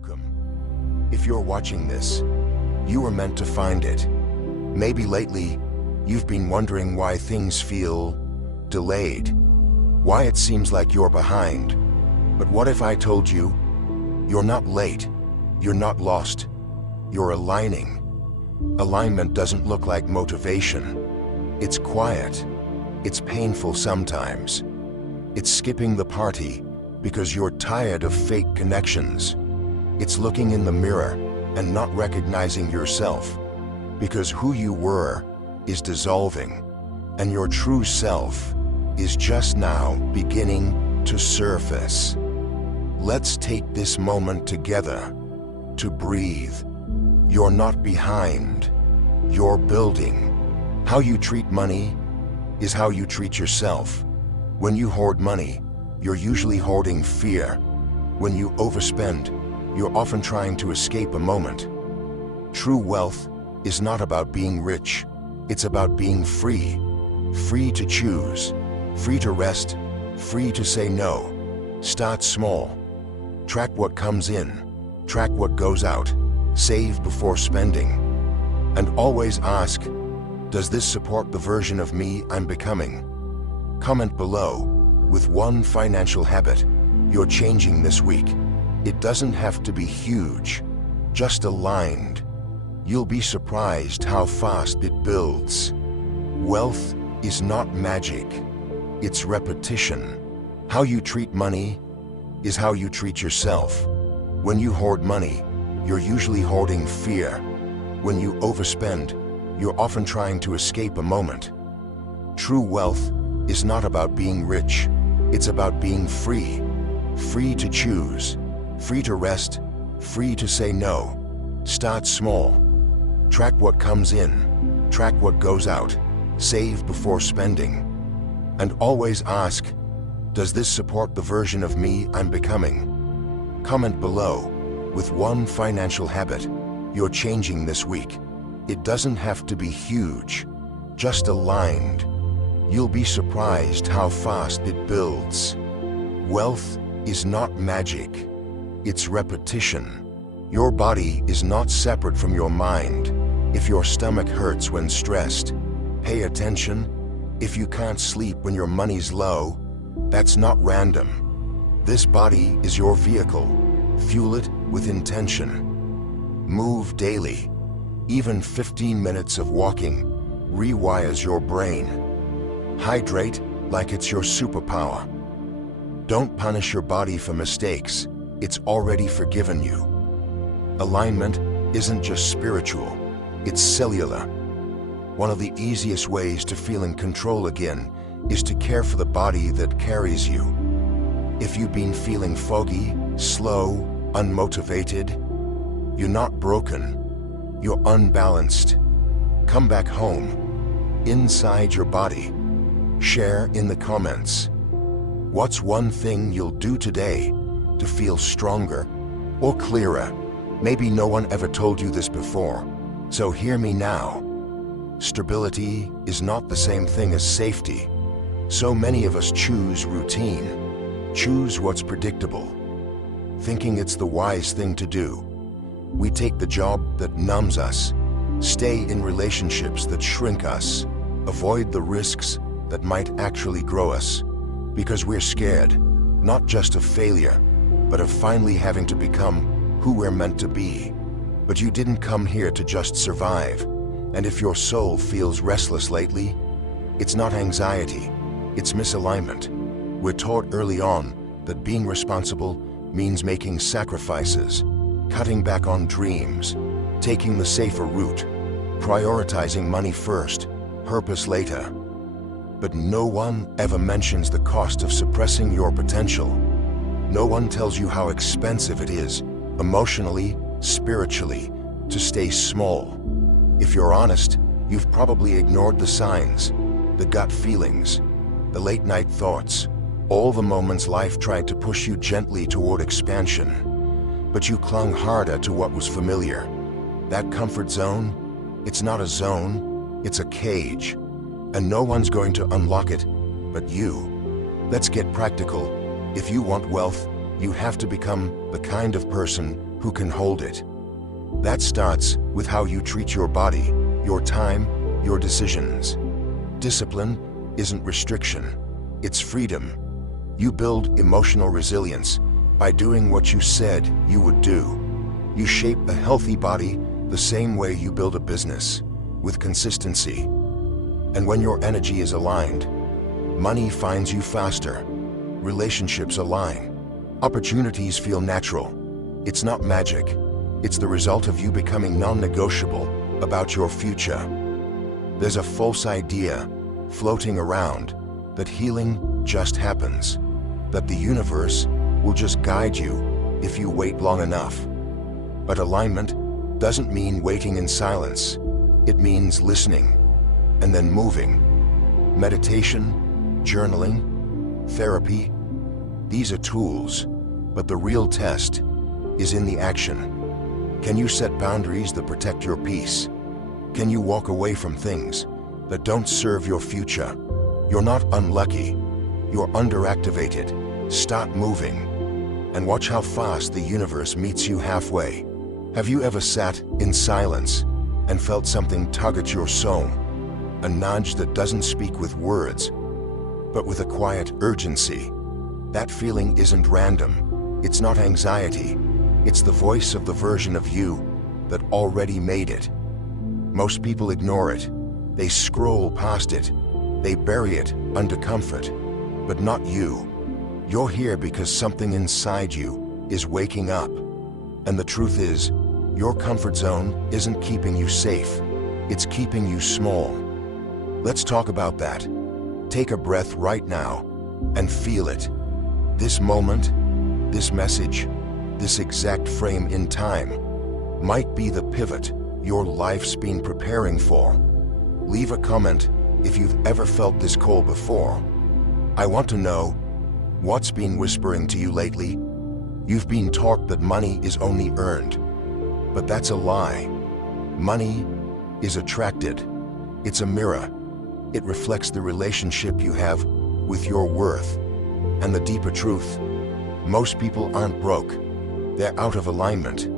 Welcome. If you're watching this, you were meant to find it. Maybe lately, you've been wondering why things feel delayed, why it seems like you're behind. But what if I told you, you're not late, you're not lost, you're aligning. Alignment doesn't look like motivation. It's quiet. It's painful sometimes. It's skipping the party because you're tired of fake connections. It's looking in the mirror and not recognizing yourself because who you were is dissolving and your true self is just now beginning to surface. Let's take this moment together to breathe. You're not behind. You're building. How you treat money is how you treat yourself. When you hoard money, you're usually hoarding fear. When you overspend, you're often trying to escape a moment. True wealth is not about being rich. It's about being free. Free to choose. Free to rest. Free to say no. Start small. Track what comes in. Track what goes out. Save before spending. And always ask, does this support the version of me I'm becoming? Comment below with one financial habit you're changing this week. It doesn't have to be huge, just aligned. You'll be surprised how fast it builds. Wealth is not magic, it's repetition. How you treat money is how you treat yourself. When you hoard money, you're usually hoarding fear. When you overspend, you're often trying to escape a moment. True wealth is not about being rich, it's about being free. Free to choose, free to rest, free to say no. Start small. Track what comes in, track what goes out. Save before spending. And always ask, does this support the version of me I'm becoming? Comment below with one financial habit you're changing this week. It doesn't have to be huge, just aligned. You'll be surprised how fast it builds. Wealth is not magic, it's repetition. Your body is not separate from your mind. If your stomach hurts when stressed, pay attention. If you can't sleep when your money's low, that's not random. This body is your vehicle. Fuel it with intention. Move daily. Even 15 minutes of walking rewires your brain. Hydrate like it's your superpower. Don't punish your body for mistakes. It's already forgiven you. Alignment isn't just spiritual, it's cellular. One of the easiest ways to feel in control again is to care for the body that carries you. If you've been feeling foggy, slow, unmotivated, you're not broken, you're unbalanced. Come back home, inside your body. Share in the comments. What's one thing you'll do today to feel stronger or clearer? Maybe no one ever told you this before, so hear me now. Stability is not the same thing as safety. So many of us choose routine, choose what's predictable, thinking it's the wise thing to do. We take the job that numbs us, stay in relationships that shrink us, avoid the risks that might actually grow us, because we're scared, not just of failure, but of finally having to become who we're meant to be. But you didn't come here to just survive. And if your soul feels restless lately, it's not anxiety, it's misalignment. We're taught early on that being responsible means making sacrifices, cutting back on dreams, taking the safer route, prioritizing money first, purpose later. But no one ever mentions the cost of suppressing your potential. No one tells you how expensive it is, emotionally, spiritually, to stay small. If you're honest, you've probably ignored the signs, the gut feelings, the late-night thoughts, all the moments life tried to push you gently toward expansion. But you clung harder to what was familiar. That comfort zone, it's not a zone, it's a cage. And no one's going to unlock it but you. Let's get practical. If you want wealth, you have to become the kind of person who can hold it. That starts with how you treat your body, your time, your decisions. Discipline isn't restriction, it's freedom. You build emotional resilience by doing what you said you would do. You shape a healthy body the same way you build a business, with consistency. And when your energy is aligned, money finds you faster, relationships align, opportunities feel natural. It's not magic, it's the result of you becoming non-negotiable about your future. There's a false idea floating around that healing just happens, that the universe will just guide you if you wait long enough. But alignment doesn't mean waiting in silence. It means listening and then moving. Meditation, journaling, therapy, these are tools, but the real test is in the action. Can you set boundaries that protect your peace? Can you walk away from things that don't serve your future? You're not unlucky, you're underactivated. Start moving and watch how fast the universe meets you halfway. Have you ever sat in silence and felt something tug at your soul? A nudge that doesn't speak with words, but with a quiet urgency. That feeling isn't random. It's not anxiety. It's the voice of the version of you that already made it. Most people ignore it. They scroll past it. They bury it under comfort. But not you. You're here because something inside you is waking up. And the truth is, your comfort zone isn't keeping you safe. It's keeping you small. Let's talk about that. Take a breath right now and feel it. This moment, this message, this exact frame in time might be the pivot your life's been preparing for. Leave a comment if you've ever felt this call before. I want to know, what's been whispering to you lately? You've been taught that money is only earned, but that's a lie. Money is attracted. It's a mirror. It reflects the relationship you have with your worth. And the deeper truth, most people aren't broke. They're out of alignment.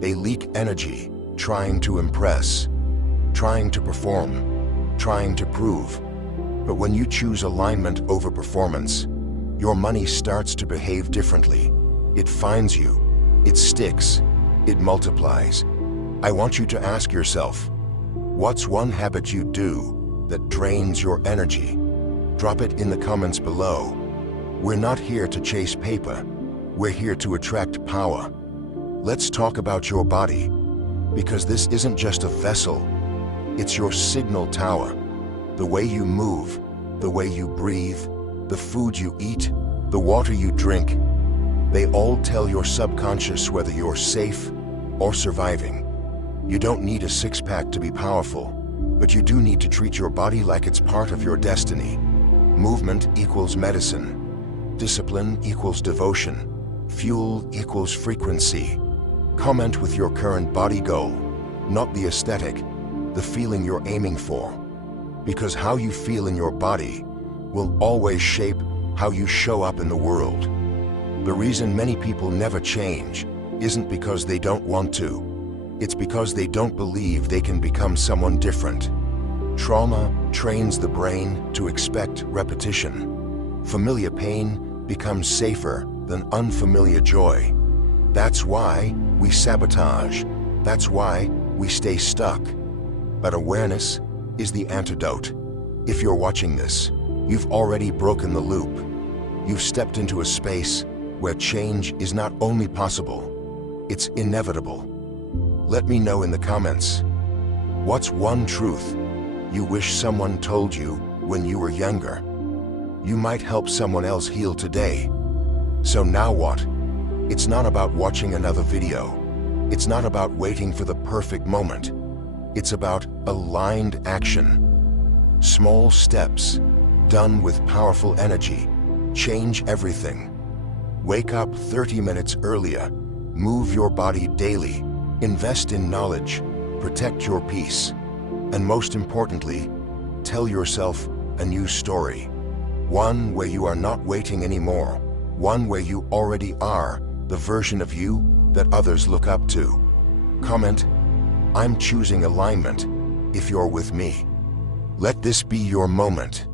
They leak energy, trying to impress, trying to perform, trying to prove. But when you choose alignment over performance, your money starts to behave differently. It finds you, it sticks, it multiplies. I want you to ask yourself, what's one habit you do that drains your energy? Drop it in the comments below. We're not here to chase paper. We're here to attract power. Let's talk about your body, because this isn't just a vessel. It's your signal tower. The way you move, the way you breathe, the food you eat, the water you drink, they all tell your subconscious whether you're safe or surviving. You don't need a six-pack to be powerful, but you do need to treat your body like it's part of your destiny. Movement equals medicine. Discipline equals devotion. Fuel equals frequency. Comment with your current body goal, not the aesthetic, the feeling you're aiming for. Because how you feel in your body will always shape how you show up in the world. The reason many people never change isn't because they don't want to. It's because they don't believe they can become someone different. Trauma trains the brain to expect repetition. Familiar pain becomes safer than unfamiliar joy. That's why we sabotage. That's why we stay stuck. But awareness is the antidote. If you're watching this, you've already broken the loop. You've stepped into a space where change is not only possible, it's inevitable. Let me know in the comments, what's one truth you wish someone told you when you were younger? You might help someone else heal today. So now what? It's not about watching another video. It's not about waiting for the perfect moment. It's about aligned action. Small steps, done with powerful energy, change everything. Wake up 30 minutes earlier. Move your body daily. Invest in knowledge. Protect your peace. And most importantly, tell yourself a new story. One where you are not waiting anymore. One where you already are the version of you that others look up to. Comment, "I'm choosing alignment," if you're with me. Let this be your moment.